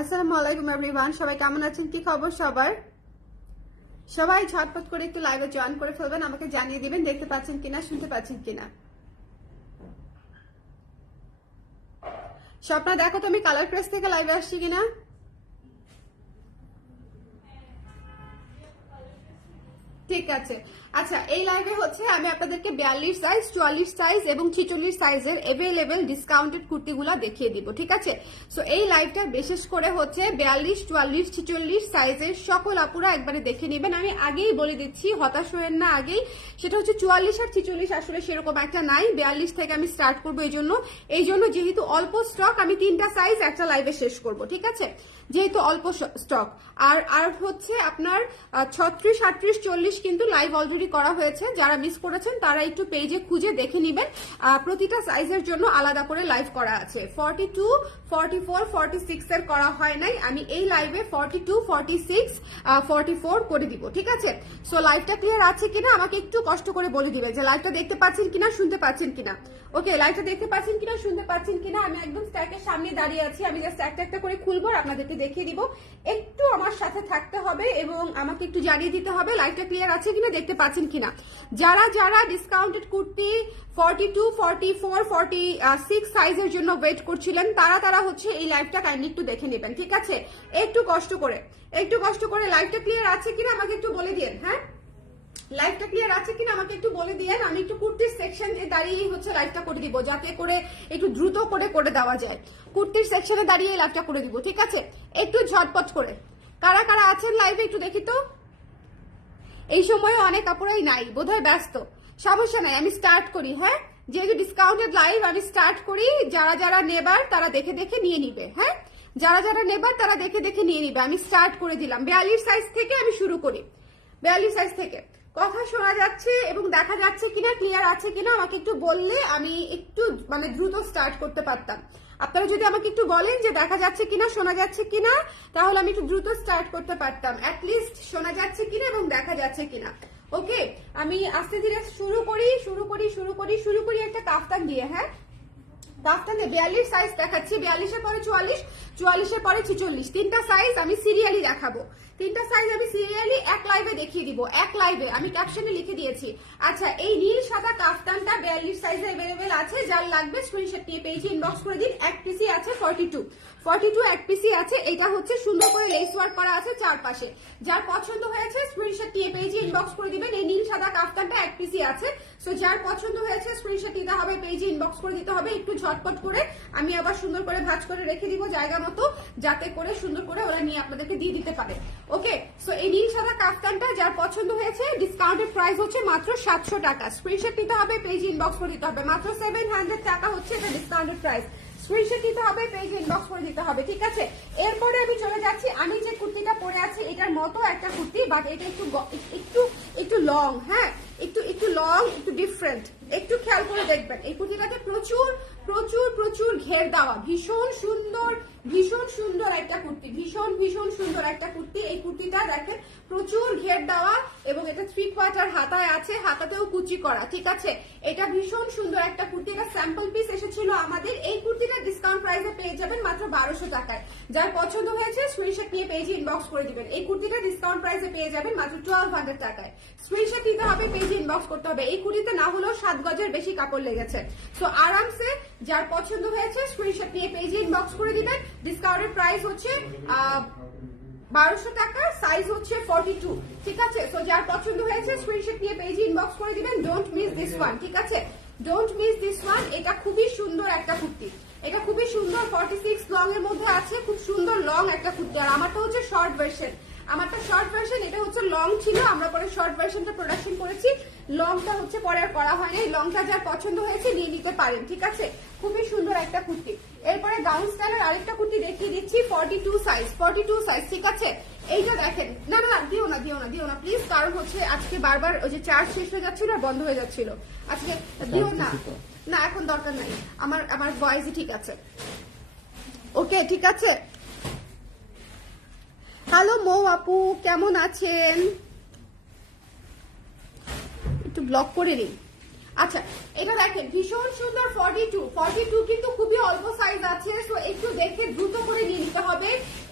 আসসালামু আলাইকুম এভরিওয়ান সবাই কেমন আছেন? কি খবর সবার? সবাই ঝটপট করে একটু লাইভে জয়েন করে ফেলবেন, আমাকে জানিয়ে দিবেন দেখতে পাচ্ছেন কিনা, শুনতে পাচ্ছেন কিনা। স্বপ্না, দেখো তুমি কালার প্রেস থেকে লাইভে আসছি কিনা? ঠিক আছে। আচ্ছা এই লাইভে হচ্ছে আমি আপনাদেরকে বিয়াল্লিশ সাইজ চুয়াল্লিশ সাইজ এবং ছিচল্লিশ সাইজের এভেলেবেল ডিসকাউন্টেড কুর্তিগুলো দেখিয়ে দিব, ঠিক আছে? সো এই লাইভটা বিশেষ করে হচ্ছে বিয়াল্লিশ, চুয়াল্লিশ, ছিচল্লিশ সাইজের সকল আপুরা একবারে দেখে নেবেন। আমি আগেই বলে দিচ্ছি, হতাশ হয়েন না আগেই। সেটা হচ্ছে চুয়াল্লিশ আর ছিচল্লিশ আসলে সেরকম একটা নাই, বিয়াল্লিশ থেকে আমি স্টার্ট করব এই জন্য। এই জন্য যেহেতু অল্প স্টক আমি তিনটা সাইজ একটা লাইভে শেষ করব, ঠিক আছে? যেহেতু অল্প স্টক আর আর হচ্ছে আপনার ছত্রিশ, আটত্রিশ, চল্লিশ কিন্তু লাইভ অলরেডি করা হয়েছে। যারা মিস করেছেন, তারা একটু পেজে খুঁজে দেখে নেবেন। প্রতিটা সাইজের জন্য আলাদা করে লাইভ করা আছে। Forty two forty four forty six এর করা হয় নাই। আমি এই লাইভে forty two forty six forty four করে দিব, ঠিক আছে? সো লাইভটা ক্লিয়ার আছে কিনা? আমাকে একটু কষ্ট করে বলে দিবে যে লাইভটা দেখতে পাচ্ছেন কিনা, শুনতে পাচ্ছেন কিনা। ওকে লাইভটা দেখতে পাচ্ছেন কিনা, শুনতে পাচ্ছেন কিনা? আমি একদম স্ট্যাকের সামনে দাঁড়িয়ে আছি। আমি জাস্ট একটা একটা করে খুলবো আর আপনাদেরকে দেখিয়ে দিব। একটু আমার সাথে থাকতে হবে এবং আমাকে একটু জানিয়ে দিতে হবে লাইভটা ক্লিয়ার আছে কিনা, দেখতে পাচ্ছেন কিনা। যারা যারা discounted kurti forty two forty four forty six সাইজের জন্য ওয়েট করছিলেন, তারা তারা হচ্ছে এই লাইভটা কাইন্ডলি একটু দেখে নেবেন, ঠিক আছে? একটু কষ্ট করে, একটু কষ্ট করে লাইভটা ক্লিয়ার আছে কিনা আমাকে একটু বলে দিন হ্যাঁ? লাইভটা ক্লিয়ার আছে কিনা আমাকে একটু বলে দিয়েন, আমি একটু কুর্তির সেকশনে দাঁড়িয়ে হচ্ছে লাইভটা করে দিব, যাতে করে একটু দ্রুত করে করে দেওয়া যায়। কুর্তির সেকশনে দাঁড়িয়ে লাইভটা করে দিব, ঠিক আছে? একটু ঝটপট করে। কারা কারা আছেন লাইভে একটু দেখি তো? এই সময় অনেক কাপড়াই নাই, বোধহয় ব্যস্ত। সমস্যা নাই, আমি স্টার্ট করি হ্যাঁ? যেহেতু ডিসকাউন্টেড লাইভ আমি স্টার্ট করি, যারা যারা নেবার, তারা দেখে দেখে নিয়ে নিবে হ্যাঁ? যারা যারা নেবার, তারা দেখে দেখে নিয়ে নিবে, আমি স্টার্ট করে দিলাম। বিয়াল্লিশ সাইজ থেকে আমি শুরু করি, বিয়াল্লিশ সাইজ থেকে। কথা শোনা যাচ্ছে এবং দেখা যাচ্ছে কিনা ক্লিয়ার আছে কিনা, আমাকে একটু বললে আমি একটু মানে দ্রুত স্টার্ট করতে পারতাম। আপনারা যদি আমাকে একটু বলেন যে দেখা যাচ্ছে কিনা, শোনা যাচ্ছে কিনা, তাহলে আমি একটু দ্রুত স্টার্ট করতে পারতাম। লিস্ট শোনা যাচ্ছে কিনা এবং দেখা যাচ্ছে কিনা। ওকে আমি আস্তে ধীরে শুরু করি শুরু করি শুরু করি শুরু করি একটা কাফতান দিয়ে হ্যাঁ? কাফতানে বিয়াল্লিশ সাইজ দেখাচ্ছি। বিয়াল্লিশের পরে চুয়াল্লিশ, চুয়াল্লিশের পরে ছিচল্লিশ। তিনটা সাইজ আমি সিরিয়ালি দেখাবো। তিনটা সাইজ আমি সিরিয়ালি এক লাইভে দেখিয়ে দিব, এক লাইভে আমি ক্যাপশনে লিখে দিয়েছি। আচ্ছা এই নীল সাদা কাফতানটা বিয়াল্লিশ সাইজে অ্যাভেলেবেল আছে, যার লাগবে স্ক্রিনশট নিয়ে পেয়েছি ইনবক্স করে দিন। এক পিসি আছে ফর্টি টু ফর্টি টু এক পিসি আছে, এটা হচ্ছে সুন্দর করে লেস ওয়ার্ক করা আছে চারপাশে। যার পছন্দ হয়েছে স্ক্রিনশট নিয়ে পেয়েছি ইনবক্স করে দিবেন। এই নীল সাদা কাফতানটা এক পিসি আছে। সো যার পছন্দ হয়েছে হবে পেজে ইনবক্স করে দিতে হবে, একটু ঝটপট করে। আমি আবার সুন্দর করে ভাঁজ করে রেখে দিব জায়গা মতো, যাতে করে সুন্দর করে ওরা নিয়ে আপনাদেরকে দিয়ে দিতে পারে। ওকে সো এই নীল সাদা কাফতানটা যার পছন্দ হয়েছে ডিসকাউন্টেড প্রাইস হচ্ছে মাত্র সাতশো টাকা। স্ক্রিনশট নিতে হবে পেজে ইনবক্স করে দিতে হবে। মাত্র সেভেন হান্ড্রেড টাকা হচ্ছে এটা ডিসকাউন্টেড প্রাইস স্ক্রিনশট দিতে হবে পেজে ইনবক্স করে দিতে হবে, ঠিক আছে? এরপরে আমি চলে যাচ্ছি। আমি যে কুর্তিটা পরে আছি, এটার মতো একটা কুর্তি বাট এটা একটু একটু একটু লং হ্যাঁ? একটু একটু লং একটু ডিফারেন্ট একটু খেয়াল করে দেখবেন, এই কুর্তিটাতে প্রচুর প্রচুর প্রচুর ঘের দেওয়া, ভীষণ সুন্দর ভীষণ সুন্দর একটা কুর্তি, ভীষণ ভীষণ সুন্দর একটা কুর্তি। এই কুর্তিটা দেখেন, প্রচুর ঘের দেওয়া এবং এটা থ্রি কোয়ার্টার হাতায় আছে, হাতাতেও কুচি করা, ঠিক আছে? এটা ভীষণ সুন্দর একটা কুর্তি, এটা স্যাম্পল পিস এসেছিল আমাদের। এই কুর্তিটা ডিসকাউন্ট প্রাইসে পেয়ে যাবেন মাত্র বারোশো টাকায়। যার পছন্দ হয়েছে স্ক্রিনশট নিয়ে পেজে ইনবক্স করে দিবেন। এই কুর্তিটা ডিসকাউন্ট প্রাইসে পেয়ে যাবেন মাত্র টুয়েলভ হান্ড্রেড টাকায়। স্ক্রিনশট নিতে হবে পেজে ইনবক্স করতে হবে। এই কুর্তিতে না হলেও সাত গজের বেশি কাপড় লেগেছে। সো আরামসে যার পছন্দ হয়েছে স্ক্রিনশট নিয়ে পেজে ইনবক্স করে দিবেন। ডিসকাউন্টের প্রাইস হচ্ছে বারোশো টাকা সাইজ হচ্ছে ফর্টি টু ঠিক আছে? সো যার পছন্দ হয়েছে স্ক্রিনশট নিয়ে পেজে ইনবক্স করে দিবেন। ডোন্ট মিস দিস ওয়ান ঠিক আছে? ডোন্ট মিস দিস ওয়ান এটা খুবই সুন্দর একটা কুর্তি। এটা খুবই সুন্দর ফর্টি সিক্স লং এর মধ্যে আছে, খুব সুন্দর লং একটা কুর্তি। আর আমারটা হচ্ছে শর্ট ভার্সন আমারটা শর্ট ভার্সন এটা হচ্ছে লং ছিল আমরা পরে শর্ট ভার্সনটা প্রোডাকশন করেছি। লংটা হচ্ছে পরে আর করা হয় হয়নি লংটা যার পছন্দ হয়েছে নিয়ে নিতে পারেন ঠিক আছে? খুবই সুন্দর একটা কুর্তি। এরপরে গাউন স্টাইলের আরেকটা কুর্তি দেখিয়ে দিচ্ছি forty two size forty two size ঠিক আছে? এইটা দেখেন না না না, দিও না দিও না দিও না প্লিজ কারণ হচ্ছে আজকে বারবার ওই যে চার্জ শেষ হয়ে যাচ্ছিল আর বন্ধ হয়ে যাচ্ছিল। আজকে দিও না। না এখন দরকার নাই। আমার আমার ভয়েসই ঠিক আছে। ওকে ঠিক আছে? হ্যালো মৌ আপু কেমন আছেন? একটু ব্লক করে নিন আচ্ছা এটা দেখেন, ভীষণ সুন্দর ফর্টি টু ফর্টি টু কিন্তু খুবই অল্প সাইজ আছে সো একটু দেখে দ্রুত করে নিয়ে নিতে হবে।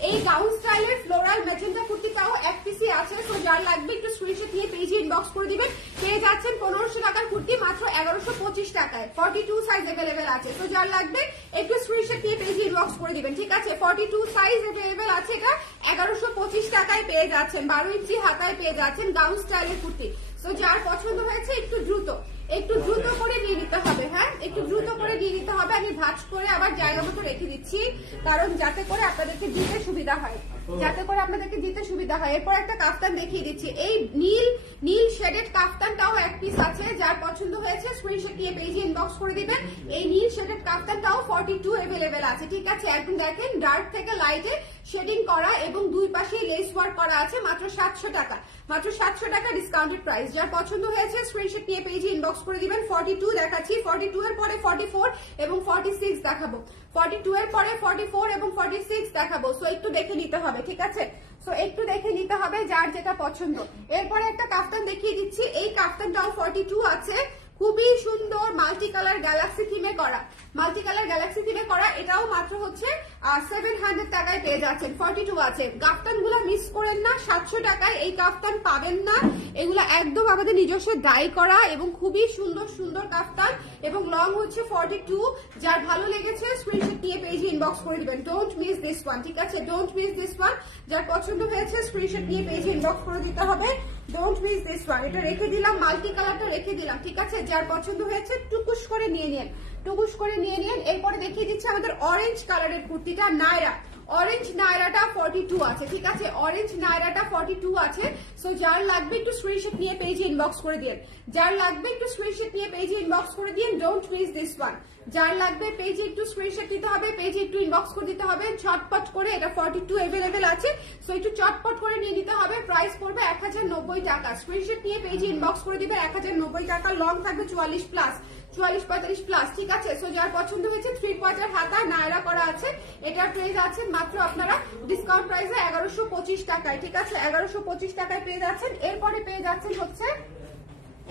এই গাউন স্টাইলের ফ্লোরাল ম্যাজেন্টা কুর্তিটাও এক পিসি আছে তো যার লাগবে একটু স্ক্রিনশট নিয়ে পেজে ইনবক্স করে দিবেন। পেয়ে যাচ্ছেন পনেরোশো টাকার কুর্তি, মাত্র এগারোশো পঁচিশ টাকায়। ফর্টি টু সাইজ অ্যাভেলেবেল আছে তো যার লাগবে একটু স্ক্রিনশট নিয়ে পেজে ইনবক্স করে দিবেন, ঠিক আছে? ফর্টি টু সাইজ অ্যাভেলেবেল আছে এটা এগারোশো পঁচিশ টাকায় পেয়ে যাচ্ছেন, বারো ইঞ্চি হাতায় পেয়ে যাচ্ছেন গাউন স্টাইলের কুর্তি। তো যার পছন্দ হয়েছে একটু দ্রুত। একটু দ্রুত করে নিয়ে নিতে হবে হ্যাঁ? একটু দ্রুত করে নিয়ে দিতে হবে। আমি ভাজ করে আবার জায়গা মতো রেখে দিচ্ছি, কারণ যাতে করে আপনাদেরকে দিতে সুবিধা হয়। যাতে করে আপনাদেরকে দিতে সুবিধা হয়। এরপর একটা কাফতান দেখিয়ে দিচ্ছি। এই নীল নীল শেডেড কাফতানটাও এক পিস আছে, যার পছন্দ হয়েছে স্ক্রিনশট নিয়ে পেজে ইনবক্স করে দিবেন। এই নীল শেডেড কাফতানটাও ফর্টি টু অ্যাভেলেবেল আছে, ঠিক আছে? এখন দেখেন ডার্ক থেকে লাইটে শেডিং করা এবং দুই পাশে লেস ওয়ার্ক করা আছে, মাত্র সাতশো টাকা। মাত্র সাতশো টাকা ডিসকাউন্টেড প্রাইস যার পছন্দ হয়েছে স্ক্রিনশট নিয়ে পেজে ইনবক্স করে দিবেন। ফর্টি টু দেখাচ্ছি। ফর্টি টু এর পরে ফর্টি ফোর এবং ফর্টি সিক্স দেখাবো। ফর্টি টু এর পরে ফর্টি ফোর এবং ফর্টি সিক্স দেখাবো। সো একটু দেখে নিতে হবে, ঠিক আছে? সো একটু দেখে নিতে হবে যার যেটা পছন্দ। এরপরে একটা কাফতান দেখিয়ে দিচ্ছি। এই কাফতানটাও ফর্টি টু আছে। খুবই সুন্দর মাল্টি কালার গ্যালাক্সি থিমে করা। মাল্টি কালার গ্যালাক্সি থিমে করা। এটাও মাত্র হচ্ছে সেভেন হান্ড্রেড টাকায় পেয়ে যাচ্ছেন। ফর্টি টু আছে। কাফতানগুলো মিস করেন না। সাতশো টাকায় এই কাফতান পাবেন না। এগুলো একদম আমাদের নিজস্ব ডাই করা এবং খুবই সুন্দর সুন্দর কাফতান এবং লং হচ্ছে ফর্টি টু যার ভালো লেগেছে স্ক্রিনশট নিয়ে পেজে ইনবক্স করে দিবেন। ডোন্ট মিস দিস ওয়ান ঠিক আছে? ডোন্ট মিস দিস ওয়ান যার পছন্দ হয়েছে স্ক্রিনশট নিয়ে পেজে ইনবক্স করে দিতে হবে। ডোন্ট মিস দিস ওয়ান এটা রেখে দিলাম মাল্টি কালারটা রেখে দিলাম, ঠিক আছে? যার পছন্দ হয়েছে, টুকুস করে নিয়ে নিন। টুকুস করে নিয়ে নিন এরপরে দেখিয়ে দিচ্ছি আমাদের অরেঞ্জ কালারের কুর্তিটা, নায়রা। অরেঞ্জ নায়রাটা ফর্টি টু আছে, ঠিক আছে? অরেঞ্জ নায়রাটা ফর্টি টু আছে। সো যার লাগবে একটু স্ক্রিনশট নিয়ে পেজে ইনবক্স করে দিন যার লাগবে একটু স্ক্রিনশট নিয়ে পেজে ইনবক্স করে দিন ডোন্ট মিস দিস ওয়ান যার লাগবে পেজে একটু স্ক্রিনশট দিতে হবে পেজে একটু ইনবক্স করে দিতে হবে, চটপট করে এটা ফর্টি টু অ্যাভেলেবেল আছে। সো একটু চটপট করে নিয়ে নিতে হবে প্রাইস পড়বে এক হাজার নব্বই টাকা। স্ক্রিনশট নিয়ে পেজে ইনবক্স করে দিবে এক হাজার নব্বই টাকা লং থাকবে চুয়াল্লিশ প্লাস চুয়াল্লিশ পঁয়তাল্লিশ প্লাস ঠিক আছে? সো যার পছন্দ হয়েছে থ্রি কোয়ার্টার হাতা, নায়রা করা আছে। এটার প্রাইস আছে মাত্র আপনারা ডিসকাউন্ট প্রাইসে এগারোশো পঁচিশ টাকায়, ঠিক আছে? এগারোশো পঁচিশ টাকায় পেয়ে যাচ্ছেন। এরপরে পেয়ে যাচ্ছেন হচ্ছে,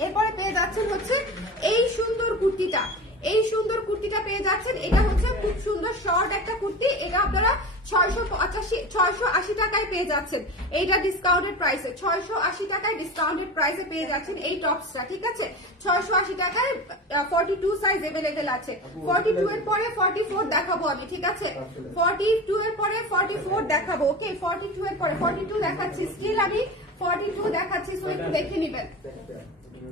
এরপরে পেয়ে যাচ্ছেন হচ্ছে এই সুন্দর কুর্তিটা। এই সুন্দর কুর্তিটা পেয়ে যাচ্ছেন। এটা হচ্ছে খুব সুন্দর শর্ট একটা কুর্তি। এটা আপনারা ছয়শো পঁচাশি ছয়শো আশি টাকায় পেয়ে যাচ্ছেন। এইটা ডিসকাউন্টেড প্রাইসে ছয়শো আশি টাকায় ডিসকাউন্টেড প্রাইসে পেয়ে যাচ্ছেন এই টপসটা ঠিক আছে? ছয়শো আশি টাকায় ফর্টি টু সাইজ এভেলেবেল আছে। ফর্টি টু এর পরে ফর্টি ফোর দেখাবো আমি ঠিক আছে? ফর্টি টু এর পরে ফর্টি ফোর দেখাবো ওকে? ফর্টি টু এর পরে ফর্টি টু দেখাচ্ছি। স্টিল আমি ফর্টি টু দেখাচ্ছি সো একটু দেখে নিবেন।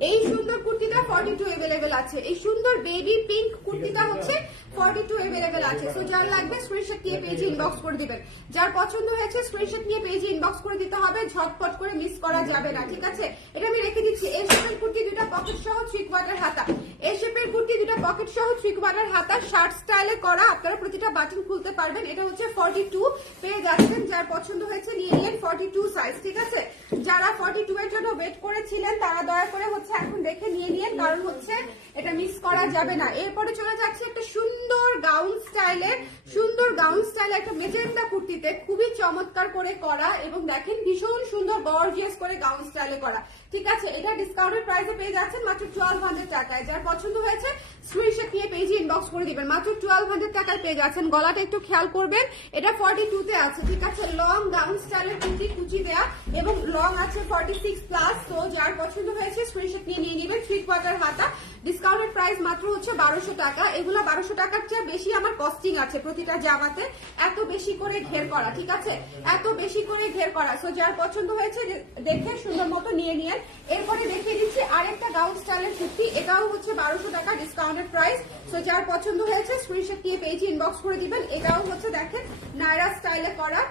এই সুন্দর কুর্তিটা ফর্টি টু এভেলেবেল আছে। এই সুন্দর বেবি পিঙ্ক কুর্তিটা হচ্ছে ফর্টি টু এভেলেবেল আছে। সো যার লাগবে স্ক্রিনশট নিয়ে পেজে ইনবক্স করে দিবেন। যার পছন্দ হয়েছে স্ক্রিনশট নিয়ে পেজে ইনবক্স করে দিতে হবে। ঝটপট করে মিস করা যাবে না, ঠিক আছে? এটা আমি রেখে দিচ্ছি। এই শেপের কুর্তি দুটা পকেট সহ থ্রি কোয়ার্টার হাতা। এই শেপের কুর্তি দুটা পকেট সহ থ্রি কোয়ার্টার হাতা। শার্ট স্টাইলে করা, আপনারা প্রতিটা বাটন খুলতে পারবেন। এটা হচ্ছে ফর্টি টু পেয়ে যাচ্ছেন। যার পছন্দ হয়েছে, নিয়ে নিলেন ফর্টি টু সাইজ ঠিক আছে? যারা ফর্টি টু এর জন্য ওয়েট করেছিলেন, তারা দয়া করে হচ্ছে, এখন দেখে নিয়ে নিন, কারণ হচ্ছে এটা মিস করা যাবে না। এরপরে চলে যাচ্ছে একটা সুন্দর গাউন স্টাইলের সুন্দর গাউন স্টাইলে একটা মেজেন্টা কুর্তিতে, খুবই চমৎকার করে করা এবং দেখেন ভীষণ সুন্দর গর্জিয়াস করে গাউন স্টাইলে করা। ঠিক আছে, এটা ডিসকাউন্টেড প্রাইসে পেয়ে যাচ্ছেন মাত্র টুয়েলভ হান্ড্রেড টাকায়। যার পছন্দ হয়েছে স্ক্রিনশট নিয়ে পেজে ইনবক্স করে দিবেন। মাত্র টুয়েলভ হান্ড্রেড টাকায় পেয়ে যাচ্ছেন। গলাটা একটু খেয়াল করবেন, এটা ফর্টি টু তে আছে, ঠিক আছে? লং গাউন স্টাইলের কুচি কুচি দেয়া এবং লং আছে ফর্টি সিক্স প্লাস তো যার পছন্দ হয়েছে স্ক্রিনশট নিয়ে নিয়ে নেবেন থ্রি কোয়ার্টার হাতা। ডিসকাউন্টেড প্রাইস মাত্র হচ্ছে বারোশো টাকা। এগুলো বারোশো টাকার চেয়ে বেশি আমার কস্টিং আছে প্রতিটা জামাতে। এত বেশি করে ঘের করা, ঠিক আছে? এত বেশি করে ঘের করা। সো যার পছন্দ হয়েছে দেখে সুন্দর মতো নিয়ে নিয়ে এরপরে দেখিয়ে দিচ্ছি আরেকটা গাউন স্টাইলের কুর্তি। এটাও হচ্ছে বারোশো টাকা ডিসকাউন্টেড প্রাইস সো যার পছন্দ হয়েছে স্ক্রিনশট নিয়ে পেজে ইনবক্স করে দিবেন। এটাও হচ্ছে দেখেন নায়রা স্টাইলে করা।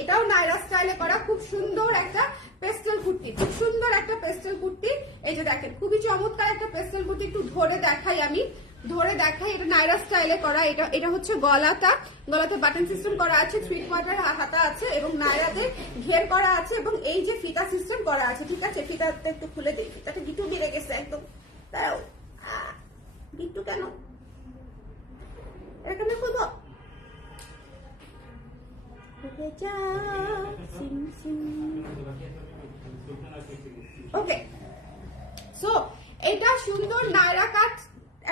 এটাও নাইরা স্টাইলে করা, খুব সুন্দর একটা পেস্টেল কুর্তি, খুব সুন্দর একটা পেস্টেল কুর্তি। এই যে দেখেন, খুবই চমৎকার একটা পেস্টেল কুর্তি, একটু ধরে দেখাই আমি। ধরে দেখাই, এটা নাইরা স্টাইলে করা, এটা এটা হচ্ছে গলাটা। গলাতে বাটন সিস্টেম করা আছে থ্রি কোয়ার্টার হাতা আছে, এবং নাইরাতে ঘের করা আছে, এবং এই যে ফিতা সিস্টেম করা আছে, ঠিক আছে? ফিতাটা একটু খুলে দিই ফিতাটা গিটু বেড়ে গেছে একদম। তাও গিট্টু কেন? এখানে খুলবো ওকে সো এটা সুন্দর নায়রা কাট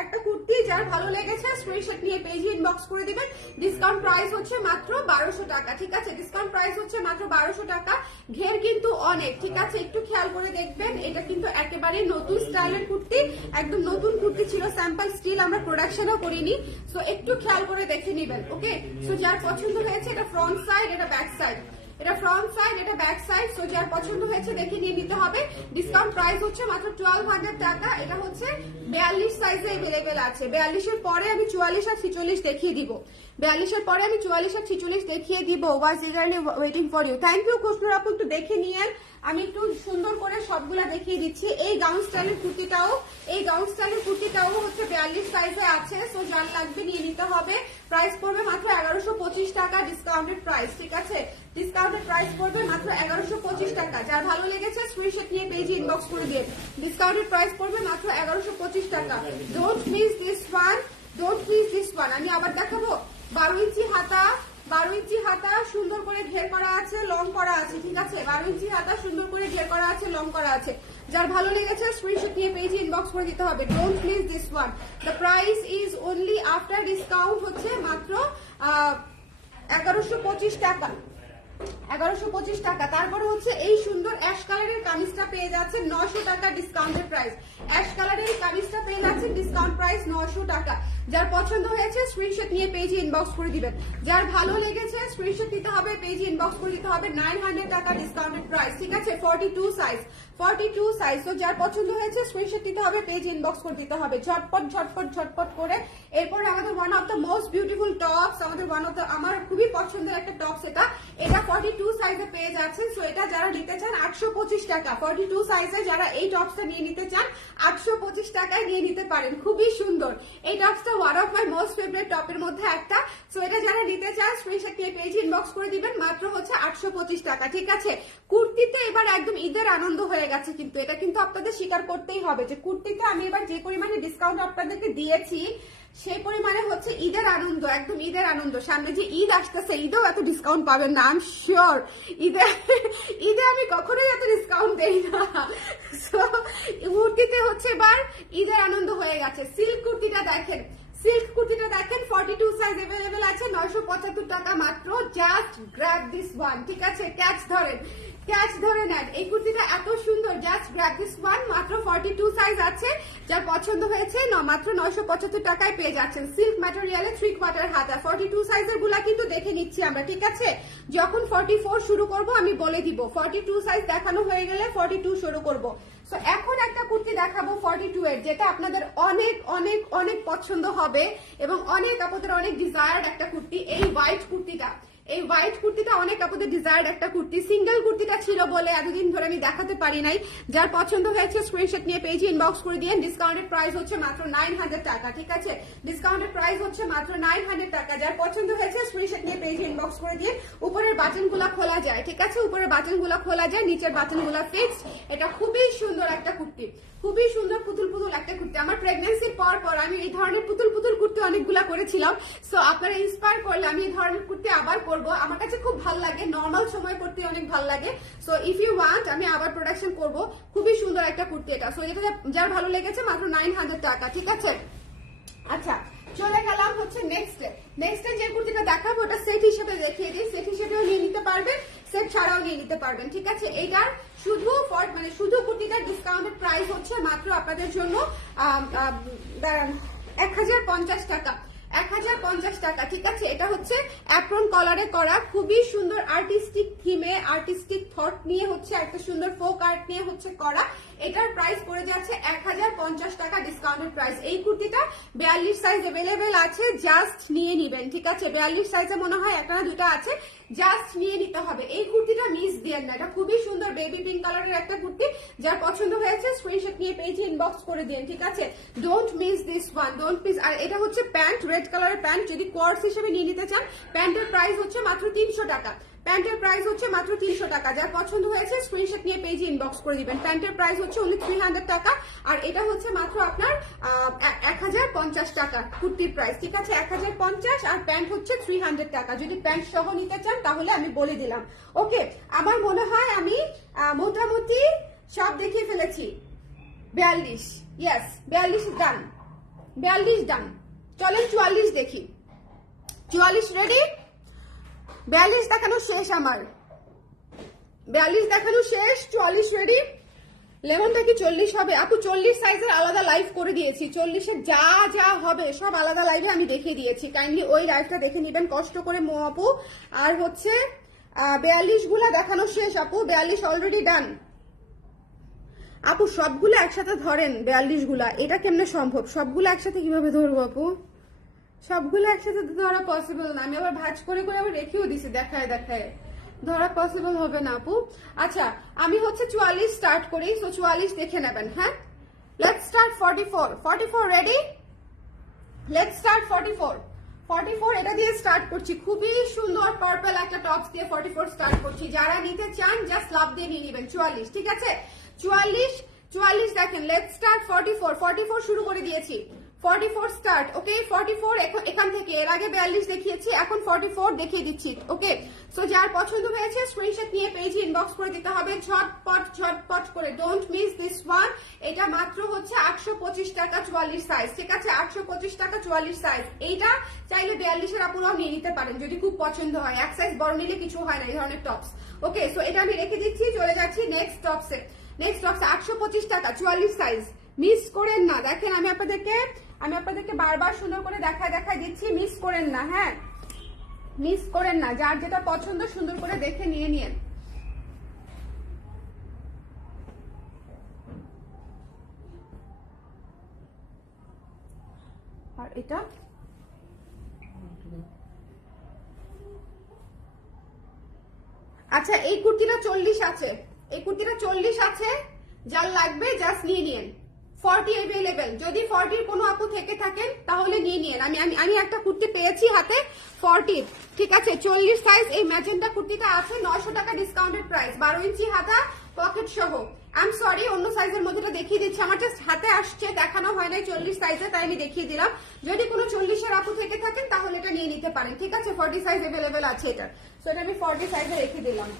একটা কুর্তি যার ভালো লেগেছে স্ক্রিনশট নিয়ে পেজে ইনবক্স করে দিবেন। ডিসকাউন্ট প্রাইস হচ্ছে মাত্র বারোশো টাকা, ঠিক আছে? ডিসকাউন্ট প্রাইস হচ্ছে মাত্র বারোশো টাকা। ঘের কিন্তু অনেক, ঠিক আছে? একটু খেয়াল করে দেখবেন, এটা কিন্তু একেবারে নতুন স্টাইলের কুর্তি, একদম নতুন কুর্তি ছিল স্যাম্পল স্টিল আমরা প্রোডাকশনও করিনি। সো একটু খেয়াল করে দেখে নিবেন ওকে সো যার পছন্দ হয়েছে, এটা ফ্রন্ট সাইড এটা ব্যাক সাইড এটা ফ্রন্ট সাইড এটা ব্যাক সাইড সো যার পছন্দ হয়েছে দেখে নিয়ে নিতে হবে। ডিসকাউন্ট প্রাইস হচ্ছে মাত্র টুয়েলভ হান্ড্রেড টাকা। এটা হচ্ছে বিয়াল্লিশ সাইজে এভেলেবেল আছে। বিয়াল্লিশের পরে আমি চুয়াল্লিশ আর ছিচল্লিশ দেখিয়ে দিব। বিয়াল্লিশের পরে আমি চুয়াল্লিশ আর ছিচল্লিশ দেখিয়ে দিব। Was eagerly waiting for you thank you Khushnur আপু, একটু দেখে নিয়েন। আমি একটু সুন্দর করে সবগুলা দেখিয়ে দিচ্ছি। এই গাউন স্টাইলের কুর্তিটাও, এই গাউন স্টাইলের কুর্তিটাও হচ্ছে বিয়াল্লিশ সাইজে আছে। সো যার লাগবে নিয়ে নিতে হবে। প্রাইস পড়বে মাত্র এগারোশো পঁচিশ টাকা ডিসকাউন্টেড প্রাইস ঠিক আছে? ডিসকাউন্টেড প্রাইস পড়বে মাত্র এগারোশো পঁচিশ টাকা। যার ভালো লেগেছে স্ক্রিনশট নিয়ে পেজে ইনবক্স করে দিয়ে ডিসকাউন্টেড প্রাইস পড়বে মাত্র এগারোশো পঁচিশ টাকা। Don't miss this one don't miss this one আমি আবার দেখাবো? বারো ইঞ্চি হাতা, বারো ইঞ্চি হাতা সুন্দর করে ঘের করা আছে, লং করা আছে, ঠিক আছে? বারো ইঞ্চি হাতা সুন্দর করে ঘের করা আছে, লং করা আছে। যার ভালো লেগেছে স্ক্রিনশট নিয়ে পেজে ইনবক্স করে দিতে হবে। Don't miss this one the price is only after discount হচ্ছে মাত্র এগারোশো পঁচিশ টাকা। এগারোশো পঁচিশ টাকা। তারপরে হচ্ছে এই সুন্দর অ্যাশ কালারের কামিজটা পেয়ে যাচ্ছে নশো টাকা ডিসকাউন্টের প্রাইস অ্যাশ কালারের কামিজটা পেয়ে যাচ্ছে ডিসকাউন্ট প্রাইস নশো টাকা। যার পছন্দ হয়েছে স্ক্রিনশট নিয়ে পেজে ইনবক্স করে দিবেন। যার ভালো লেগেছে স্ক্রিনশট দিতে হবে পেজে ইনবক্স করে দিতে হবে নাইন হান্ড্রেড টাকা ডিসকাউন্টেড প্রাইস ঠিক আছে? Forty two size forty two size তো যার পছন্দ হয়েছে স্ক্রিনশট দিতে হবে পেজ ইনবক্স করে দিতে হবে। ঝটপট ঝটপট ঝটপট করে। আমাদের one of most beautiful tops আমাদের অফ আমার খুবই পছন্দের একটা টপস এটা। এটা ফর্টি টু পেয়ে যারা নিতে চান, আটশো পঁচিশ টাকা। টু সাইজে যারা এই টপসটা নিয়ে নিতে চান, আটশো পঁচিশ টাকায় নিয়ে নিতে পারেন। খুবই সুন্দর। এই টপসটা one of my most favourite টপের মধ্যে একটা। সো এটা যারা নিতে চান স্ক্রিনশট পেজ ইনবক্স করে দিবেন। মাত্র হচ্ছে আটশো পঁচিশ টাকা। ঠিক আছে? কুর্তিতে এবার একদম ঈদের আনন্দ হয়ে গেছে কিন্তু এটা কিন্তু আপনাদের স্বীকার করতেই হবে যে কুর্তিতে আমি এবার যে পরিমাণে ডিসকাউন্ট আপনাদেরকে দিয়েছি সেই পরিমাণে হচ্ছে ঈদের আনন্দ একদম ঈদের আনন্দ। সামনে যে ঈদ আসতেছে ঈদেও এত ডিসকাউন্ট পাবেন না আম শিওর ঈদে ঈদে আমি কখনোই এত ডিসকাউন্ট দেই না। So, কুর্তিতে হচ্ছে এবার ঈদের আনন্দ হয়ে গেছে। সিল্ক কুর্তিটা দেখেন সিল্ক কুর্তিটা দেখেন ফর্টি টু সাইজ এভেলেবেল আছে নয়শো পঁচাত্তর টাকা মাত্র। জাস্ট গ্র্যাব দিস ওয়ান ঠিক আছে? ক্যাচ ধরেন। ক্যাচ ধরে নেন। এই কুর্তিটা এত সুন্দর। জাস্ট গ্র্যাব ওয়ান মাত্র ফর্টি টু সাইজ আছে। যার পছন্দ হয়েছে মাত্র নয়শো পঁচাত্তর টাকায় পেয়ে যাচ্ছেন। সিল্ক ম্যাটেরিয়ালে থ্রি কোয়ার্টার হাতা। ফর্টি টু সাইজেরগুলা কিন্তু দেখে নিচ্ছি আমরা, ঠিক আছে? যখন ফর্টি ফোর শুরু করব, আমি বলে দিব। ফর্টি টু সাইজ দেখানো হয়ে গেলে ফর্টি টু শুরু করব। সো এখন একটা কুর্তি দেখাবো ফর্টি টু এর, যেটা আপনাদের অনেক অনেক অনেক পছন্দ হবে এবং অনেক আপনাদের অনেক ডিজায়ার্ড একটা কুর্তি, এই হোয়াইট কুর্তিটা। এই হোয়াইট কুর্তিটা অনেক আপনাদের ডিজায়ার্ড একটা কুর্তি। সিঙ্গেল কুর্তিটা ছিল বলে এতদিন ধরে আমি দেখাতে পারি নাই। যার পছন্দ হয়েছে স্ক্রিনশট নিয়ে পেজে ইনবক্স করে দিয়ে ডিসকাউন্টেড প্রাইস হচ্ছে মাত্র নাইন হান্ড্রেড টাকা, ঠিক আছে? ডিসকাউন্টেড প্রাইস হচ্ছে মাত্র নাইন হান্ড্রেড টাকা। যার পছন্দ হয়েছে স্ক্রিনশট নিয়ে পেজে ইনবক্স করে দিয়ে উপরের বাটনগুলা খোলা যায়, ঠিক আছে? উপরের বাটনগুলা খোলা যায়, নিচের বাটনগুলা ফিক্সড এটা খুবই সুন্দর একটা কুর্তি। খুবই সুন্দর পুতুল পুতুল একটা কুর্তি। আমার প্রেগনেন্সির পর পর আমি এই ধরনের পুতুল পুতুল কুর্তি অনেকগুলা করেছিলাম। সো আপনারা ইন্সপায়ার করলে আমি এই ধরনের কুর্তি আবার করব আমার কাছে খুব ভালো লাগে নর্মাল সময় করতে অনেক ভালো লাগে। সো ইফ ইউ ওয়ান্ট আমি আবার প্রোডাকশন করব। খুবই সুন্দর একটা কুর্তি এটা। সো এটা যার ভালো লেগেছে, মাত্র নাইন হান্ড্রেড টাকা, ঠিক আছে? আচ্ছা চলে গেলাম হচ্ছে নেক্সট নেক্সট যে কুর্তিটা দেখাবো, ওটা সেট হিসেবে দেখিয়ে দিই। সেট হিসেবেও নিয়ে নিতে পারবেন। সেট ছাড়াও নিয়ে নিতে পারবেন, ঠিক আছে? এইটার শুধু ফর মানে শুধু কুর্তিটার ডিসকাউন্টেড প্রাইস হচ্ছে মাত্র আপনাদের জন্য এক হাজার পঞ্চাশ টাকা। এক হাজার পঞ্চাশ টাকা, ঠিক আছে? এটা হচ্ছে অ্যাপ্রন কলারে করা, খুবই সুন্দর আর্টিস্টিক থিমে আর্টিস্টিক থট নিয়ে হচ্ছে, একটা সুন্দর ফোক আর্ট নিয়ে হচ্ছে করা। এটার প্রাইস পড়ে যাচ্ছে এক হাজার পঞ্চাশ টাকা ডিসকাউন্টেড প্রাইস এই কুর্তিটা বিয়াল্লিশ সাইজ এভেলেবেল আছে জাস্ট নিয়ে নিবেন, ঠিক আছে? বিয়াল্লিশ সাইজে মনে হয় একটা না দুটা আছে। জাস্ট নিয়ে নিতে হবে। এই কুর্তিটা মিস দিয়েন না। এটা খুবই সুন্দর বেবি পিঙ্ক কালারের একটা কুর্তি। যার পছন্দ হয়েছে স্ক্রিনশট নিয়ে পেজে ইনবক্স করে দিন, ঠিক আছে? Don't miss this one don't miss আর এটা হচ্ছে প্যান্ট রেড কালারের প্যান্ট যদি কোয়ার্স হিসেবে নিয়ে নিতে চান প্যান্টের প্রাইস হচ্ছে মাত্র তিনশো টাকা। প্যান্টের প্রাইস হচ্ছে মাত্র তিনশো টাকা। যার পছন্দ হয়েছে স্ক্রিনশট নিয়ে পেজে ইনবক্স করে দিবেন। প্যান্টের প্রাইস হচ্ছে অনলি থ্রি হান্ড্রেড টাকা, আর এটা হচ্ছে মাত্র আপনার এক হাজার পঞ্চাশ টাকা কুর্তির প্রাইস ঠিক আছে, এক হাজার পঞ্চাশ, আর প্যান্ট হচ্ছে থ্রি হান্ড্রেড টাকা। যদি প্যান্ট সহ নিতে চান, তাহলে আমি বলে দিলাম। ওকে আমার মনে হয় আমি মোটামুটি সব দেখিয়ে ফেলেছি। বিয়াল্লিশ ইয়াস বিয়াল্লিশ ডান বিয়াল্লিশ ডান চলেন চুয়াল্লিশ দেখি। চুয়াল্লিশ রেডি বিয়াল্লিশ দেখানো শেষ আমার। বিয়াল্লিশ দেখানো শেষ, চুয়াল্লিশ রেডি লেমনটা কি চল্লিশ হবে। আপু, চল্লিশ সাইজের আলাদা লাইভ করে দিয়েছি। চল্লিশের যা যা হবে, সব আলাদা লাইভে আমি দেখিয়ে দিয়েছি। কাইন্ডলি ওই লাইভটা দেখে নেবেন, কষ্ট করে মো আপু। আর হচ্ছে বিয়াল্লিশগুলা দেখানো শেষ, আপু। বিয়াল্লিশ অলরেডি ডান আপু, সবগুলো একসাথে ধরেন বিয়াল্লিশগুলা এটা কেমনে সম্ভব? সবগুলো একসাথে কীভাবে ধরবো, আপু? সবগুলো একসাথে ধরা পসিবল না। আমি আবার ভাজ করে করে আবার রেখেও দিছি, দেখায় দেখায়। ধরা পসিবল হবে না, আপু। আচ্ছা আমি হচ্ছে চুয়াল্লিশ স্টার্ট করি তো চুয়াল্লিশ দেখে নেবেন হ্যাঁ? Let's start forty four forty four ready let's start forty four forty four এটা দিয়ে স্টার্ট করছি। খুবই সুন্দর পার্পল একটা টপস দিয়ে ফর্টি ফোর স্টার্ট করছি। যারা নিতে চান জাস্ট লাভ দিয়ে নিয়ে নেবেন, চুয়াল্লিশ, ঠিক আছে? চুয়াল্লিশ চুয়াল্লিশ দেখেন let's start forty four forty four শুরু করে দিয়েছি। Forty four start okay forty four এখান থেকে। এর আগে বিয়াল্লিশ দেখিয়েছি, এখন ফর্টি ফোর দেখিয়ে দিচ্ছি ওকে সো যার পছন্দ হয়েছে স্ক্রিনশট নিয়ে পেজে ইনবক্স করে দিতে হবে। ঝটপট ঝটপট করে। ডোন্ট মিস দিস ওয়ান এটা মাত্র হচ্ছে আটশো পঁচিশ টাকা চুয়াল্লিশ সাইজ ঠিক আছে? আটশো পঁচিশ টাকা চুয়াল্লিশ সাইজ এইটা চাইলে বিয়াল্লিশের আপুরাও নিয়ে নিতে পারেন, যদি খুব পছন্দ হয়। এক সাইজ বড় নিলে কিছু হয় না, এই ধরনের টপস ওকে সো এটা আমি রেখে দিচ্ছি, চলে যাচ্ছি নেক্সট টপসে নেক্সট টপসে আটশো পঁচিশ টাকা, চুয়াল্লিশ সাইজ মিস করেন না। দেখেন আমি আপনাদেরকে আমি আপনাদেরকে বারবার সুন্দর করে দেখায় দেখায় দিচ্ছি মিস করেন না হ্যাঁ? মিস করেন না, যার যেটা পছন্দ সুন্দর করে দেখে নিয়ে নিন আর এটা? আচ্ছা এই কুর্তিটা চল্লিশ আছে। এই কুর্তিটা চল্লিশ আছে, যার লাগবে জাস্ট নিয়ে নিন ফর্টি অ্যাভেলেবেল যদি ফর্টির কোনো আপু থেকে থাকেন, তাহলে নিয়ে নিন আমি আমি আমি একটা কুর্তি পেয়েছি হাতে ফর্টি ঠিক আছে, চল্লিশ সাইজ এই ম্যাজেন্টা কুর্তিটা আছে নশো টাকা ডিসকাউন্টেড প্রাইস বারো ইঞ্চি হাতা পকেট সহ। আই এম সরি অন্য সাইজের মধ্যে দেখিয়ে দিচ্ছি। আমার জাস্ট হাতে আসছে, দেখানো হয় নাই চল্লিশ সাইজে তাই আমি দেখিয়ে দিলাম। যদি কোনো চল্লিশের আপু থেকে থাকেন, তাহলে এটা নিয়ে নিতে পারেন। ঠিক আছে ফর্টি সাইজ অ্যাভেলেবেল আছে এটা। সো এটা আমি ফর্টি সাইজে রেখে দিলাম।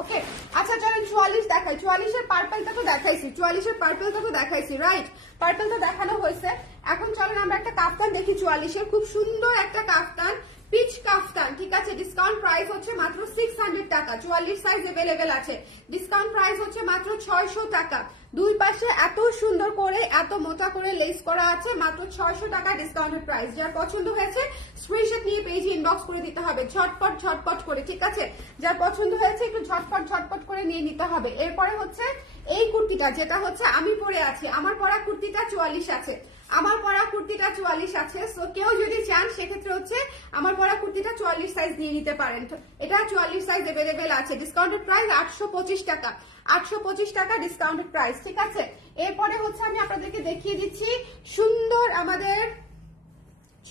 ওকে আচ্ছা চলেন চুয়াল্লিশ দেখাই। চুয়াল্লিশের পার্পলটা তো দেখাইছি। চুয়াল্লিশের পার্পলটা তো দেখাইছি রাইট পার্পলটা দেখানো হয়েছে। এখন চলেন আমরা একটা কাফতান দেখি চুয়াল্লিশের। খুব সুন্দর একটা কাফতান, পিচ কাফতান, ঠিক আছে? ডিসকাউন্ট প্রাইস হচ্ছে মাত্র সিক্স হান্ড্রেড টাকা। চুয়াল্লিশ সাইজ অ্যাভেলেবেল আছে। ডিসকাউন্ট প্রাইস হচ্ছে মাত্র ছয়শো টাকা। দুই পাশে এত সুন্দর করে, এত মোটা করে লেস করা আছে, মাত্র ছয়শো টাকা ডিসকাউন্টেড প্রাইস যার পছন্দ হয়েছে স্ক্রিনশট নিয়ে পেজে ইনবক্স করে দিতে হবে। ঝটপট ঝটপট করে, ঠিক আছে? যার পছন্দ হয়েছে, একটু ঝটপট ঝটপট করে নিয়ে নিতে হবে। এরপরে হচ্ছে এই কুর্তিটা, যেটা হচ্ছে আমি পরে আছি। আমার পরা কুর্তিটা চুয়াল্লিশ আছে। আমার পরা কুর্তিটা চুয়াল্লিশ আছে সো কেউ যদি চান, সেক্ষেত্রে হচ্ছে আমার পরা কুর্তিটা চুয়াল্লিশ সাইজ নিয়ে নিতে পারেন। এটা চুয়াল্লিশ সাইজ অ্যাভেলেবেল আছে ডিসকাউন্টেড প্রাইস আটশো পঁচিশ টাকা। আটশো পঁচিশ টাকা ডিসকাউন্টেড প্রাইস ঠিক আছে? এরপরে হচ্ছে আমি আপনাদেরকে দেখিয়ে দিচ্ছি সুন্দর আমাদের,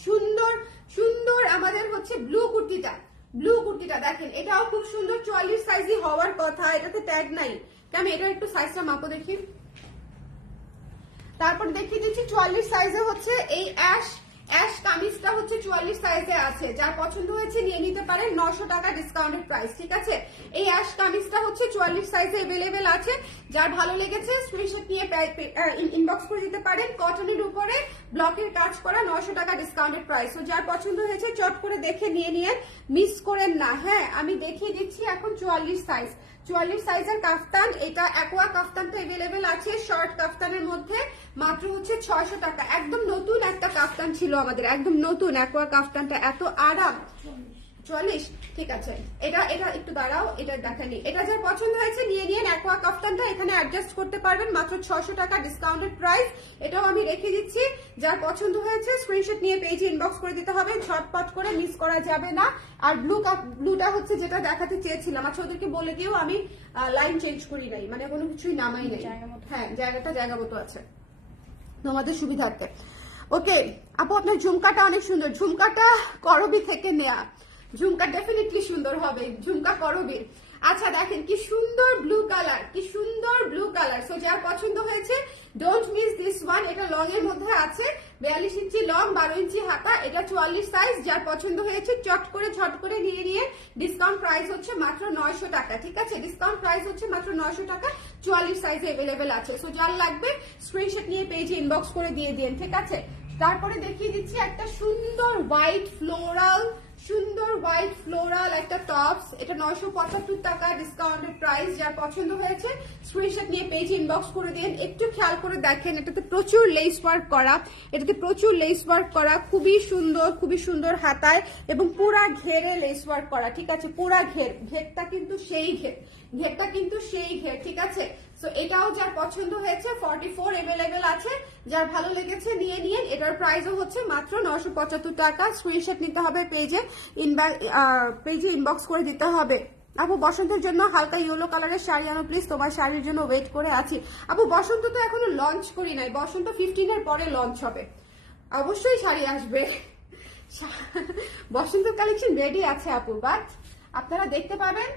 সুন্দর সুন্দর আমাদের হচ্ছে ব্লু কুর্তিটা। ব্লু কুর্তিটা দেখেন, এটাও খুব সুন্দর, চুয়াল্লিশ সাইজই হওয়ার কথা, এটাতে ট্যাগ নাই। আমি এটা একটু সাইজটা মাপো দেখি। তারপর দেখিয়ে দিচ্ছি চুয়াল্লিশ সাইজে হচ্ছে এই অ্যাশ অ্যাশ কামিজটা হচ্ছে চুয়াল্লিশ সাইজে আছে। যার পছন্দ হয়েছে নিয়ে নিতে পারেন নশো টাকা ডিসকাউন্টেড প্রাইস ঠিক আছে? এই অ্যাশ কামিজটা হচ্ছে চুয়াল্লিশ সাইজে অ্যাভেলেবেল আছে। যার ভালো লেগেছে স্ক্রিনশট নিয়ে ইনবক্স করে দিতে পারেন। কটনের উপরে ব্লকের কাজ করা নয়শো টাকা ডিসকাউন্টেড প্রাইস তো যার পছন্দ হয়েছে, চট করে দেখে নিয়ে নিয়ে মিস করেন না। হ্যাঁ আমি দেখিয়ে দিচ্ছি এখন চুয়াল্লিশ সাইজ চুয়াল্লিশ সাইজের কাফতান, এটা অ্যাকোয়া কাফতান তো এভেলেবেল আছে শর্ট কাফতানের মধ্যে মাত্র হচ্ছে ছয়শো টাকা। একদম নতুন একটা কাফতান ছিল আমাদের, একদম নতুন অ্যাকোয়া কাফতানটা, এত আরাম। চল্লিশ? ঠিক আছে। এটা এটা একটু দাঁড়াও এটা দেখানি এটা যার পছন্দ হয়েছে নিয়ে নিয়ে অ্যাকোয়া কাফতানটা এখানে অ্যাডজাস্ট করতে পারবেন। মাত্র ছশো টাকা ডিসকাউন্টেড প্রাইস এটাও আমি রেখে দিচ্ছি। যার পছন্দ হয়েছে স্ক্রিনশট নিয়ে পেজে ইনবক্স করে দিতে হবে। ঝটপট করে মিস করা যাবে না। আর ব্লু ব্লুটা হচ্ছে যেটা দেখাতে চেয়েছিলাম। আচ্ছা ওদেরকে বলে দিয়েও আমি লাইন চেঞ্জ করি নাই। মানে কোনো কিছুই নামাই নাই। হ্যাঁ জায়গাটা জায়গা মতো আছে। তোমাদের সুবিধার্থে। ওকে আপু আপনার ঝুমকাটা অনেক সুন্দর। ঝুমকাটা করবি থেকে নেয়া। ঝুমকা ডেফিনেটলি সুন্দর হবে, ঝুমকা করবির আচ্ছা দেখেন, কি সুন্দর ব্লু কালার কি সুন্দর ব্লু কালার সো যার পছন্দ হয়েছে ডোন্ট মিস দিস ওয়ান এটা লং এর মধ্যে আছে, বিয়াল্লিশ ইঞ্চি লং বারো ইঞ্চি হাতা, এটা চুয়াল্লিশ সাইজ যার পছন্দ হয়েছে, চট করে, ঝট করে নিয়ে নিয়ে ডিসকাউন্ট প্রাইস হচ্ছে মাত্র নয়শো টাকা, ঠিক আছে? ডিসকাউন্ট প্রাইস হচ্ছে মাত্র নয়শো টাকা, চুয়াল্লিশ সাইজে অ্যাভেলেবেল আছে। সো যার লাগবে স্ক্রিনশট নিয়ে পেজে ইনবক্স করে দিয়ে দিন, ঠিক আছে? তারপরে দেখিয়ে দিচ্ছি একটা সুন্দর হোয়াইট ফ্লোরাল সুন্দর হোয়াইট ফ্লোরাল একটা টপস এটা নয়শো পঁচাত্তর টাকা ডিসকাউন্টেড প্রাইস যার পছন্দ হয়েছে স্ক্রিনশট নিয়ে পেজ ইনবক্স করে দিন। একটু খেয়াল করে দেখেন, এটাতে প্রচুর লেস ওয়ার্ক করা, এটাতে প্রচুর লেস ওয়ার্ক করা, খুবই সুন্দর খুবই সুন্দর হাতায়, এবং পুরা ঘেরে লেস ওয়ার্ক করা, ঠিক আছে? পুরা ঘের, ঘেরটা কিন্তু সেই ঘের, ঘেরটা কিন্তু সেই ঘের, ঠিক আছে? সো এটাও যার পছন্দ হয়েছে ফর্টি ফোর অ্যাভেলেবেল আছে। যার ভালো লেগেছে, নিয়ে নিয়ে এটার প্রাইসও হচ্ছে মাত্র নশো পঁচাত্তর টাকা। স্ক্রিনশট নিতে হবে পেজে পেজে ইনবক্স করে দিতে হবে। আপু, বসন্তের জন্য হালকা ইয়েলো কালারের শাড়ি আনো প্লিজ তোমার শাড়ির জন্য ওয়েট করে আছি। আপু, বসন্ত তো এখনও লঞ্চ করি নাই। বসন্ত ফিফটিন এর পরে লঞ্চ হবে। অবশ্যই শাড়ি আসবে। বসন্ত কালেকশন রেডি আছে, আপু বাট আপনারা দেখতে পাবেন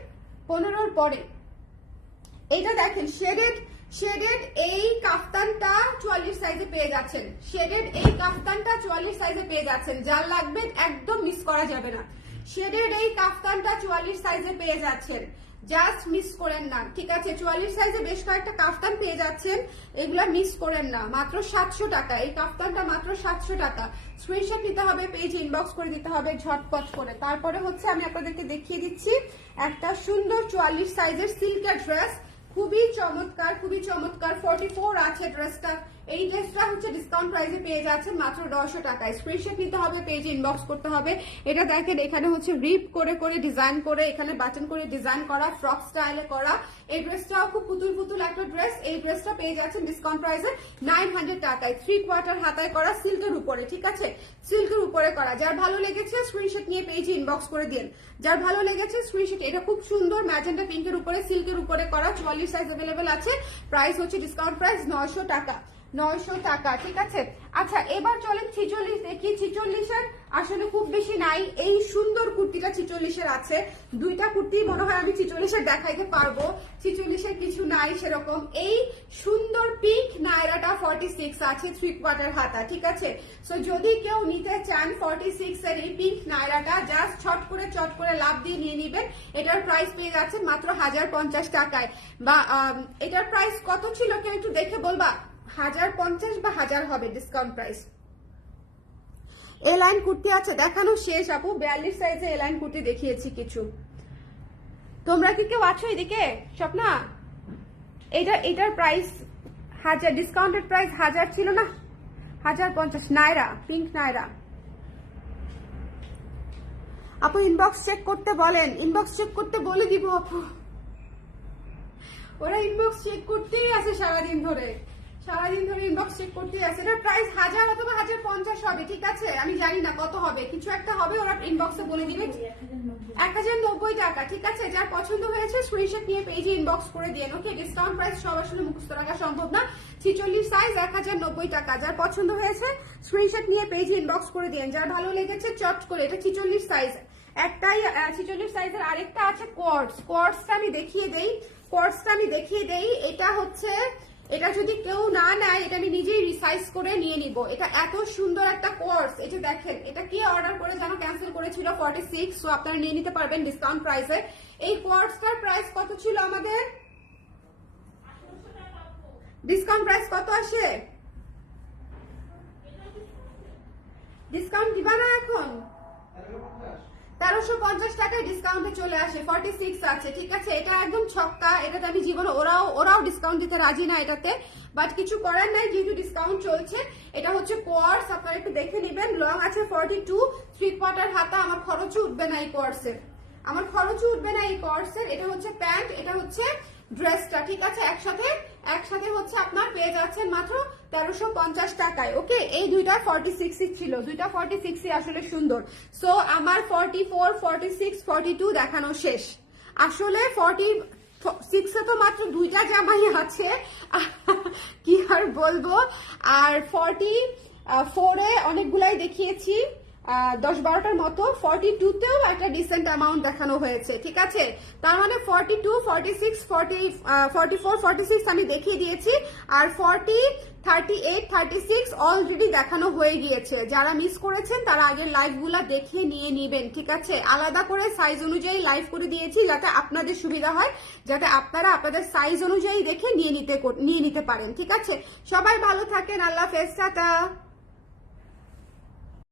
পনেরোর পরে। এইটা দেখেন শেডেড শেডেড এই কাফতানটা চুয়াল্লিশ সাইজে পেয়ে যাচ্ছেন। শেডেড এই কাফতানটা চুয়াল্লিশ সাইজে পেয়ে যাচ্ছেন। যার লাগবে একদম মিস করা যাবে না। শেডেড এই কাফতানটা চুয়াল্লিশ সাইজে পেয়ে যাচ্ছেন। জাস্ট মিস করেন না, ঠিক আছে? চুয়াল্লিশ সাইজে বেশ কয়েকটা কাফতান পেয়ে যাচ্ছেন, এগুলা মিস করেন না। মাত্র সাতশো টাকা, এই কাফতানটা মাত্র সাতশো টাকা। স্ক্রিনশট নিতে হবে পেজ ইনবক্স করে দিতে হবে, ঝটপট করে। তারপরে হচ্ছে আমি আপনাদেরকে দেখিয়ে দিচ্ছি একটা সুন্দর চুয়াল্লিশ সাইজের সিল্কের ড্রেস খুবই চমৎকার খুবই চমৎকার ফর্টি ফোর আছে ড্রেসটা এই ড্রেসটা হচ্ছে ডিসকাউন্ট প্রাইসে পেয়ে যাচ্ছে মাত্র দশশো টাকায় স্ক্রিনশট নিতে হবে পেজ ইনবক্স করতে হবে। এটা দেখেন, এখানে হচ্ছে রিপ করে করে ডিজাইন করে, এখানে বাটন করে ডিজাইন করা ফ্রক স্টাইলে করা। এই ড্রেসটাও খুব পুতুল পুতুল একটা ড্রেস। এই ড্রেসটা পেয়ে যাচ্ছেন ডিসকাউন্ট প্রাইসে নাইন হান্ড্রেড টাকায়। থ্রি কোয়ার্টার হাতায় করা সিল্কের উপরে, ঠিক আছে? সিল্কের উপরে করা। যার ভালো লেগেছে স্ক্রিনশট নিয়ে পেজে ইনবক্স করে দিন। যার ভালো লেগেছে স্ক্রিনশট এটা খুব সুন্দর ম্যাজেন্টা পিঙ্কের উপরে সিল্কের উপরে করা, চুয়াল্লিশ সাইজ অ্যাভেলেবেল আছে। প্রাইস হচ্ছে ডিসকাউন্ট প্রাইস নয়শো টাকা। নয়শো টাকা, ঠিক আছে? আচ্ছা এবার চলেন ছিচল্লিশ দেখি ছিচল্লিশের? আসলে খুব বেশি নাই, এই সুন্দর কুর্তিটা ছিচল্লিশের আছে। দুইটা কুর্তি মনে হয় আমি ছিচল্লিশের দেখাইতে পারব। ছিচল্লিশের কিছু নাই সেরকম। এই সুন্দর পিঙ্ক নায়রাটা ফর্টি সিক্স আছে থ্রি কোয়ার্টার হাতা, ঠিক আছে? সো যদি কেউ নিতে চান ফর্টি সিক্স এর এই পিঙ্ক নায়রাটা জাস্ট ছট করে চট করে লাভ দিয়ে নিয়ে নিবেন। এটার প্রাইস পেয়ে যাচ্ছেন মাত্র হাজার পঞ্চাশ টাকায়। বা এটার প্রাইস কত ছিল কেউ একটু দেখে বলবা? হাজার পঞ্চাশ বা হাজার হবে discount price A line kurti আছে, দেখানো শেষ আপু। বিয়াল্লিশ সাইজে এ লাইন কুর্তি দেখিয়েছি কিছু। তোমরা কি কেউ আছো এদিকে? স্বপ্না? এটা এটার প্রাইস হাজার ডিসকাউন্টেড প্রাইস হাজার ছিল না? হাজার পঞ্চাশ, নাইরা পিঙ্ক নাইরা। আপু ইনবক্স চেক করতে বলেন। ইনবক্স চেক করতে বলে দিব আপু। ওরা ইনবক্স চেক করতেই আছে সারাদিন ধরে। সারাদিন ধরে ইনবক্স চেক করতে আছে। এটার প্রাইস হাজার অথবা হাজার পঞ্চাশ হবে, ঠিক আছে? আমি জানি না কত হবে। কিছু একটা হবে, ওরা ইনবক্সে বলে দিবে। এক হাজার নব্বই টাকা, ঠিক আছে? যার পছন্দ হয়েছে স্ক্রিনশট নিয়ে পেজে ইনবক্স করে দিয়ে ওকে ডিসকাউন্ট প্রাইস সব আসলে মুখস্থ রাখা সম্ভব না। ছিচল্লিশ সাইজ এক হাজার নব্বই টাকা। যার পছন্দ হয়েছে স্ক্রিনশট নিয়ে পেজে ইনবক্স করে দিন। যার ভালো লেগেছে, চট করে। এটা ছিচল্লিশ সাইজ একটাই ছিচল্লিশ সাইজের আরেকটা আছে কোয়ার্টস কোয়ার্টসটা আমি দেখিয়ে দেই। কোয়ার্টসটা আমি দেখিয়ে দেই। এটা হচ্ছে এটা যদি কেউ না নেয়, এটা আমি নিজেই রিসাইজ করে নিয়ে নিব। এটা এত সুন্দর একটা কোর্স এটা দেখেন, এটা কে অর্ডার করে যেন ক্যান্সেল করেছিল ফর্টি সিক্স সো আপনারা নিয়ে নিতে পারবেন ডিসকাউন্ট প্রাইসে এই কোর্সটার প্রাইস কত ছিল আমাদের? ডিসকাউন্ট প্রাইস কত আসে? ডিসকাউন্ট দিবা না এখন? তেরোশো পঞ্চাশ টাকায় ডিসকাউন্টে চলে আসে ফর্টি সিক্স আছে, ঠিক আছে? এটা একদম ছক্কা, এটাতে আমি জীবনে, ওরাও ওরাও ডিসকাউন্ট দিতে রাজি না এটাতে বাট কিছু করার নাই, যেহেতু ডিসকাউন্ট চলছে, এটা হচ্ছে কোয়ার্স আপনারা একটু দেখে নেবেন লং আছে ফর্টি টু থ্রি কোয়ার্টার হাতা, আমার খরচও উঠবে না এই কোয়ার্সের আমার খরচও উঠবে না এই কোয়ার্সের এটা হচ্ছে প্যান্ট এটা হচ্ছে ড্রেসটা, ঠিক আছে? একসাথে একসাথে হচ্ছে আপনার পেয়ে যাচ্ছেন মাত্র তেরোশো পঞ্চাশ টাকায়। ওকে? এই দুইটা ফর্টি সিক্স ছিল। দুইটা ফর্টি সিক্স আসলে সুন্দর। সো আমার forty four forty six forty two দেখানো শেষ। আসলে ফর্টি সিক্সে তো মাত্র দুইটা জামাই আছে। কি আর বলব? আর ফর্টি ফোরে অনেকগুলাই দেখিয়েছি। দশ বারোটার মতো ফর্টি টুতেও একটা ডিসেন্ট অ্যামাউন্ট দেখানো হয়েছে, ঠিক আছে? তার মানে forty two forty six forty forty four forty six আমি দেখিয়ে দিয়েছি, আর forty thirty eight thirty six already দেখানো হয়ে গিয়েছে। যারা মিস করেছেন, তারা আগের লাইভগুলো দেখে নিয়ে নিবেন, ঠিক আছে? আলাদা করে সাইজ অনুযায়ী লাইভ করে দিয়েছি, যাতে আপনাদের সুবিধা হয়, যাতে আপনারা আপনাদের সাইজ অনুযায়ী দেখে নিয়ে নিতে নিয়ে নিতে পারেন, ঠিক আছে? সবাই ভালো থাকেন, আল্লাহ টাটা!